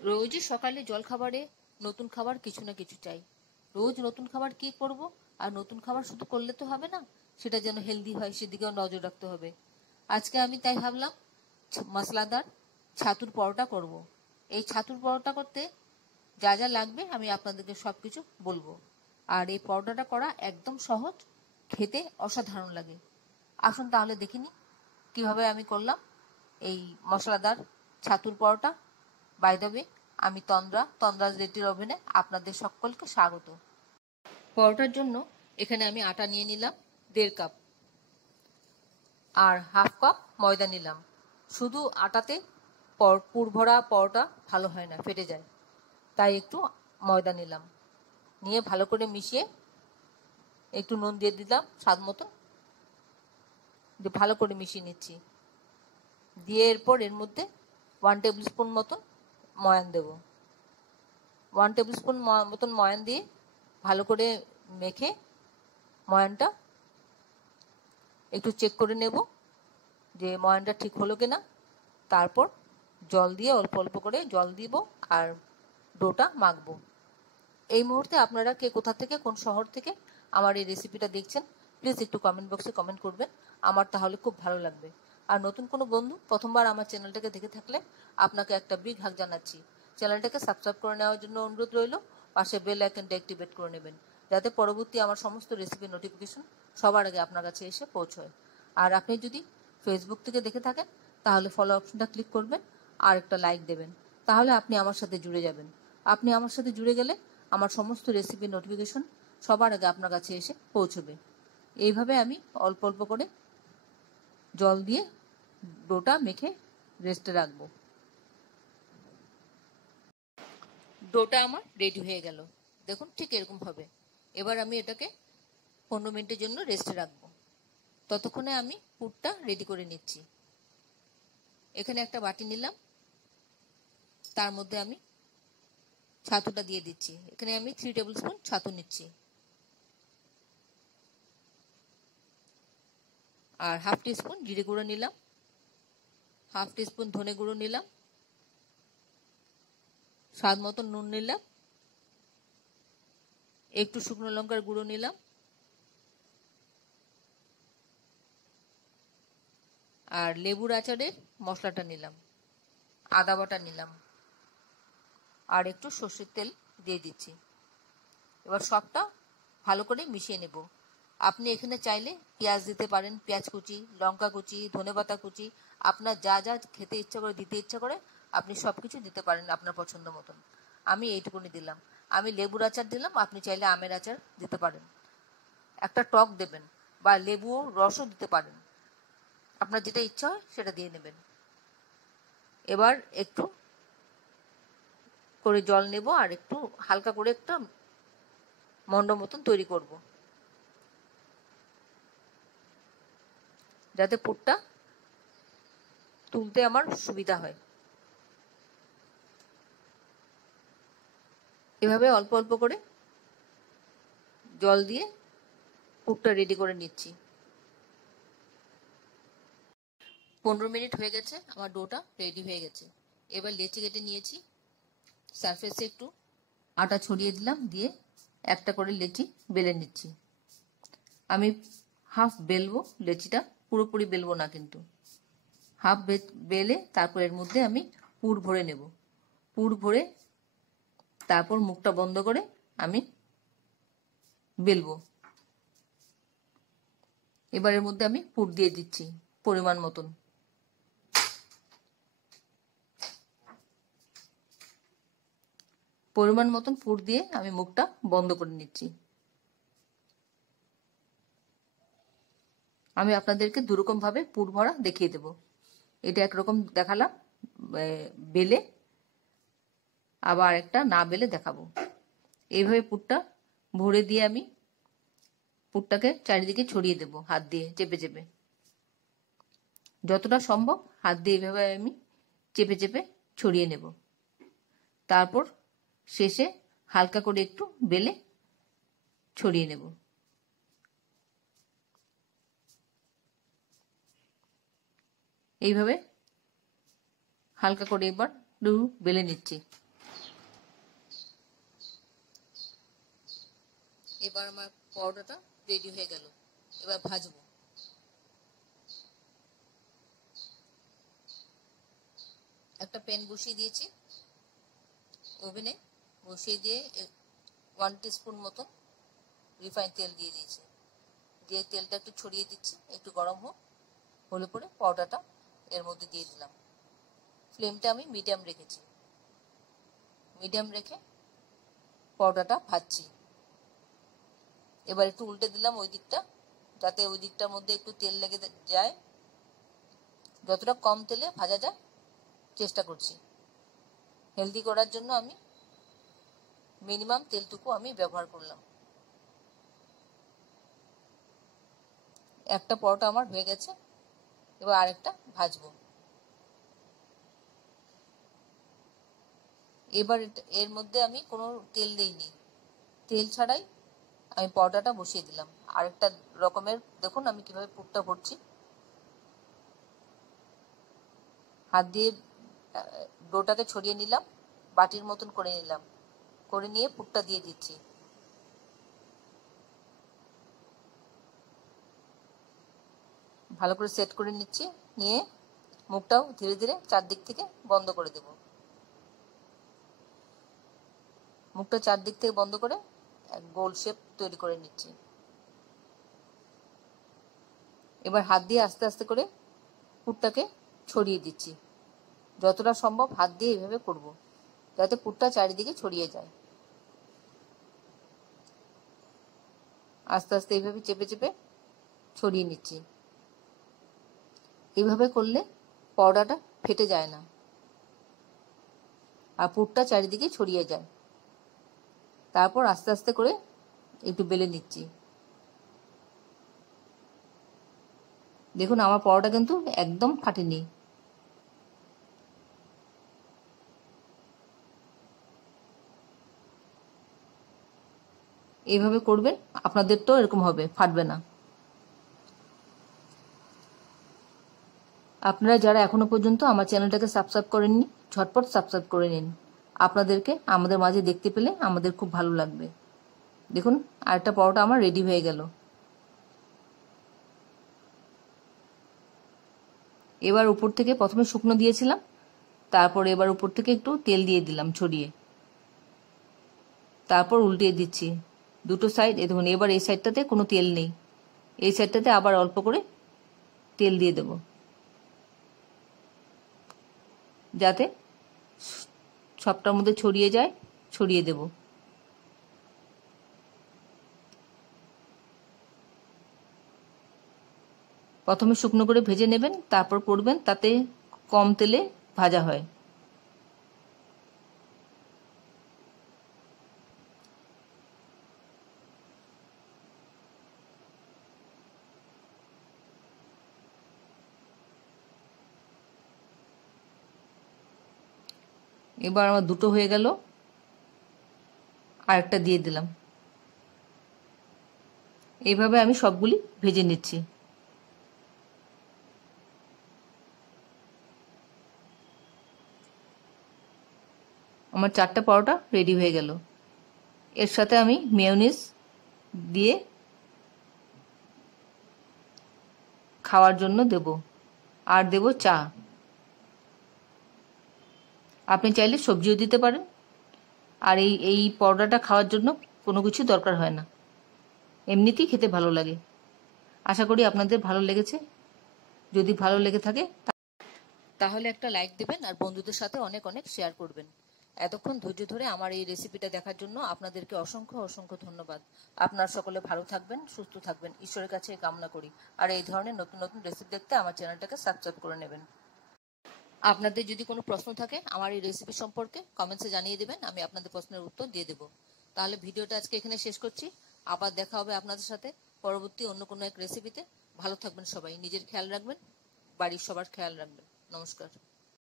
রোজই সকালে জল খাবারে নতুন খাবার কিছু না কিছু চাই। রোজ নতুন খাবার কি করব? আর নতুন খাবার শুধু করলে তো হবে না, সেটা যেন হেলদি হয় সেদিকেও নজর রাখতে হবে। আজকে আমি তাই ভাবলাম মশলাদার ছাতুর পরোটা করব। এই ছাতুর পরোটা করতে যা যা লাগবে আমি আপনাদেরকে সবকিছু বলবো। আর এই পরোটাটা করা একদম সহজ, খেতে অসাধারণ লাগে। আসুন তাহলে দেখিনি কিভাবে আমি করলাম এই মশলাদার ছাতুর পরোটা। বাই দ্য ওয়ে, আমি তন্দ্রাজ রেডির ওভেনে আপনাদের সকলকে স্বাগত। পরোটার জন্য এখানে আমি আটা নিয়ে নিলাম 1.5 কাপ, আর 1/2 কাপ ময়দা নিলাম। শুধু আটাতে পুর ভরা পরোটা ভালো হয় না, ফেটে যায়, তাই একটু ময়দা নিলাম। নিয়ে ভালো করে মিশিয়ে একটু নুন দিয়ে দিলাম স্বাদ মতো, ভালো করে মিশিয়ে নিচ্ছি। দিয়ে এরপর এর মধ্যে 1 টেবিল স্পুন মতন ময়ান দেব। 1 টেবিল স্পুন মতন ময়ান দিয়ে ভালো করে মেখে ময়ানটা একটু চেক করে নেব যে ময়ানটা ঠিক হলো কিনা। তারপর জল দিয়ে অল্প অল্প করে জল দিব আর ডোটা মাখবো। এই মুহূর্তে আপনারা কে কোথা থেকে, কোন শহর থেকে আমার এই রেসিপিটা দেখছেন, প্লিজ একটু কমেন্ট বক্সে কমেন্ট করবেন, আমার তাহলে খুব ভালো লাগবে। আর নতুন কোনো বন্ধু প্রথমবার আমার চ্যানেলটাকে দেখে থাকলে আপনাকে একটা বিগ হাগ জানাচ্ছি। চ্যানেলটাকে সাবস্ক্রাইব করে নেওয়ার জন্য অনুরোধ রইল। পাশে বেল আইকনটা অ্যাক্টিভেট করে নেবেন, যাতে পরবর্তী আমার সমস্ত রেসিপির নোটিফিকেশন সবার আগে আপনার কাছে এসে পৌঁছয়। আর আপনি যদি ফেসবুক থেকে দেখে থাকেন তাহলে ফলো অপশনটা ক্লিক করবেন আর একটা লাইক দেবেন, তাহলে আপনি আমার সাথে জুড়ে যাবেন। আপনি আমার সাথে জুড়ে গেলে আমার সমস্ত রেসিপির নোটিফিকেশন সবার আগে আপনার কাছে এসে পৌঁছবে। এইভাবে আমি অল্প অল্প করে জল দিয়ে ডোটা মেখে রেস্টে রাখবো। ডোটা আমার রেডি হয়ে গেল, দেখুন ঠিক এরকম হবে। এবার আমি এটাকে 15 মিনিটের জন্য রেস্টে রাখবো। ততক্ষণে আমি পুরটা রেডি করে নিচ্ছি। এখানে একটা বাটি নিলাম, তার মধ্যে আমি ছাতুটা দিয়ে দিচ্ছি। এখানে আমি 3 টেবিল স্পুন ছাতু নিচ্ছি, আর 1/2 টিস্পুন জিরে গুঁড়ো নিলাম, 1/2 টিস্পুন ধনে গুঁড়ো নিলাম, স্বাদ মতো নুন নিলাম, একটু শুকনো লঙ্কার গুঁড়ো নিলাম, আর লেবুর আচারের মশলাটা নিলাম, আদা বাটা নিলাম, আর একটু সর্ষের তেল দিয়ে দিচ্ছি। এবার সবটা ভালো করে মিশিয়ে নেব। আপনি এখানে চাইলে পেঁয়াজ দিতে পারেন, পেঁয়াজ কুচি, লঙ্কা কুচি, ধনেপাতা কুচি, আপনার যা যা খেতে ইচ্ছা করে, দিতে ইচ্ছা করে আপনি সব কিছু দিতে পারেন আপনার পছন্দ মতন। আমি এইটুকুনি দিলাম। আমি লেবুর আচার দিলাম, আপনি চাইলে আমের আচার দিতে পারেন। একটা টক দেবেন বা লেবু রসও দিতে পারেন, আপনার যেটা ইচ্ছা হয় সেটা দিয়ে নেবেন। এবার একটু করে জল নেব আর একটু হালকা করে একটা মন্ড মতন তৈরি করব, যাতে পুরটা তুলতে আমার সুবিধা হয়। এভাবে অল্প অল্প করে জল দিয়ে পুরটা রেডি করে নিচ্ছি। 15 মিনিট হয়ে গেছে, আমার ডোটা রেডি হয়ে গেছে। এবার লেচি কেটে নিয়েছি, সারফেসে একটু আটা ছড়িয়ে দিলাম, দিয়ে একটা করে লেচি বেলে নিচ্ছি। আমি হাফ বেলবো লেচিটা, পুরোপুরি বেলবো না কিন্তু। হাফ বেলে তারপর এর মধ্যে আমি পুর ভরে নেব। পুর ভরে তারপর মুখটা বন্ধ করে আমি বেলবো। এবার এর মধ্যে আমি পুর দিয়ে দিচ্ছি পরিমাণ মতন। পরিমাণ মতন পুর দিয়ে আমি মুখটা বন্ধ করে নিচ্ছি। আমি আপনাদেরকে দুরকম ভাবে পুর ভরা দেখিয়ে দেব। এটা একরকম দেখালাম বেলে, আবার একটা না বেলে দেখাবো। এইভাবে পুরটা ভরে দিয়ে আমি পুরটাকে চারিদিকে ছড়িয়ে দেব হাত দিয়ে চেপে চেপে। যতটা সম্ভব হাত দিয়ে এইভাবে আমি চেপে চেপে ছড়িয়ে নেব। তারপর শেষে হালকা করে একটু বেলে ছড়িয়ে নেব। এইভাবে হালকা করে এবার বেলে নিচ্ছি। এবার আমার পরোটাটা রেডি হয়ে গেল। এবার ভাজবো। একটা প্যান বসিয়ে দিয়েছি ওভেনে, বসিয়ে দিয়ে 1 টিস্পুন মতো রিফাইন তেল দিয়ে দিয়েছি। দিয়ে তেলটা একটু ছড়িয়ে দিচ্ছি, একটু গরম হলে পরে পরোটাটা এর মধ্যে দিয়ে দিলাম। ফ্লেমটা আমি মিডিয়াম রেখেছি। মিডিয়াম রেখে পরোটাটা ভাজছি। এবার একটু উল্টে দিলাম ওই দিকটা, যাতে ওই দিকটার মধ্যে একটু তেল লেগে যায়। যতটা কম তেলে ভাজা যায় চেষ্টা করছি। হেলদি করার জন্য আমি মিনিমাম তেলটুকু আমি ব্যবহার করলাম। একটা পরোটা আমার হয়ে গেছে, এবার আরেকটা ভাজবো। এবার এর মধ্যে আমি কোনো তেল দিইনি, তেল ছাড়াই আমি পরোটাটা বসিয়ে দিলাম। আরেকটা রকমের দেখুন আমি কিভাবে পুরটা ভরছি। হাত দিয়ে ডোটাকে ছড়িয়ে নিলাম, বাটির মতন করে নিলাম, করে নিয়ে পুরটা দিয়ে দিচ্ছি। ভালো করে সেট করে নিচ্ছি, নিয়ে মুখটাও ধীরে ধীরে চারদিক থেকে বন্ধ করে দেব। মুখটা চারদিক থেকে বন্ধ করে এক গোল শেপ তৈরি করে নিচ্ছি। এবার হাত দিয়ে আস্তে আস্তে করে পুরটাকে ছড়িয়ে দিচ্ছি। যতটা সম্ভব হাত দিয়ে এইভাবে করব, যাতে পুরটা চারিদিকে ছড়িয়ে যায়। আস্তে আস্তে এইভাবে চেপে চেপে ছড়িয়ে নিচ্ছি। এইভাবে করলে পরোটাটা ফেটে যায় না আর পুরটা চারিদিকে ছড়িয়ে যায়। তারপর আস্তে আস্তে করে একটু বেলে নিচ্ছি। দেখুন আমার পরোটা কিন্তু একদম ফাটেনি। এইভাবে করবেন, আপনাদের তো এরকম হবে, ফাটবে না। আপনারা যারা এখনো পর্যন্ত আমার চ্যানেলটাকে সাবস্ক্রাইব করেননি, ঝটপট সাবস্ক্রাইব করে নিন। আপনাদেরকে আমাদের মাঝে দেখতে পেলে আমাদের খুব ভালো লাগবে। দেখুন আরেকটা পরোটা আমার রেডি হয়ে গেল। এবার উপর থেকে প্রথমে শুকনো দিয়েছিলাম, তারপর এবার উপর থেকে একটু তেল দিয়ে দিলাম ছড়িয়ে, তারপর উল্টিয়ে দিচ্ছি দুটো সাইড। দেখুন এবার এই সাইডটাতে কোনো তেল নেই, এই সাইডটাতে আবার অল্প করে তেল দিয়ে দেব, যাতে সবটার মধ্যে ছড়িয়ে যায়। ছড়িয়ে দেব। প্রথমে শুকনো করে ভেজে নেবেন, তারপর করবেন, তাতে কম তেলে ভাজা হয়। এবার আমার দুটো হয়ে গেল, আরেকটা দিয়ে দিলাম। এইভাবে আমি সবগুলি ভেজে নিচ্ছি। আমার 4টা পরোটা রেডি হয়ে গেল। এর সাথে আমি মেয়োনিজ দিয়ে খাওয়ার জন্য দেব, আর দেব চা। আপনি চাইলে সবজিও দিতে পারেন। আর এই পরোটাটা খাওয়ার জন্য কোনো কিছু দরকার হয় না, এমনিতেই খেতে ভালো লাগে। আশা করি আপনাদের ভালো লেগেছে। যদি ভালো লেগে থাকে তাহলে একটা লাইক দেবেন আর বন্ধুদের সাথে অনেক অনেক শেয়ার করবেন। এতক্ষণ ধৈর্য ধরে আমার এই রেসিপিটা দেখার জন্য আপনাদেরকে অসংখ্য অসংখ্য ধন্যবাদ। আপনারা সকলে ভালো থাকবেন, সুস্থ থাকবেন, ঈশ্বরের কাছে কামনা করি। আর এই ধরনের নতুন নতুন রেসিপি দেখতে আমার চ্যানেলটাকে সাবস্ক্রাইব করে নেবেন। আপনাদের যদি কোনো প্রশ্ন থাকে আমার এই রেসিপি সম্পর্কে কমেন্টসে জানিয়ে দেবেন, আমি আপনাদের প্রশ্নের উত্তর দিয়ে দেব। তাহলে ভিডিওটা আজকে এখানে শেষ করছি। আবার দেখা হবে আপনাদের সাথে পরবর্তী অন্য কোনো এক রেসিপিতে। ভালো থাকবেন সবাই, নিজের খেয়াল রাখবেন, বাড়ির সবার খেয়াল রাখবেন। নমস্কার।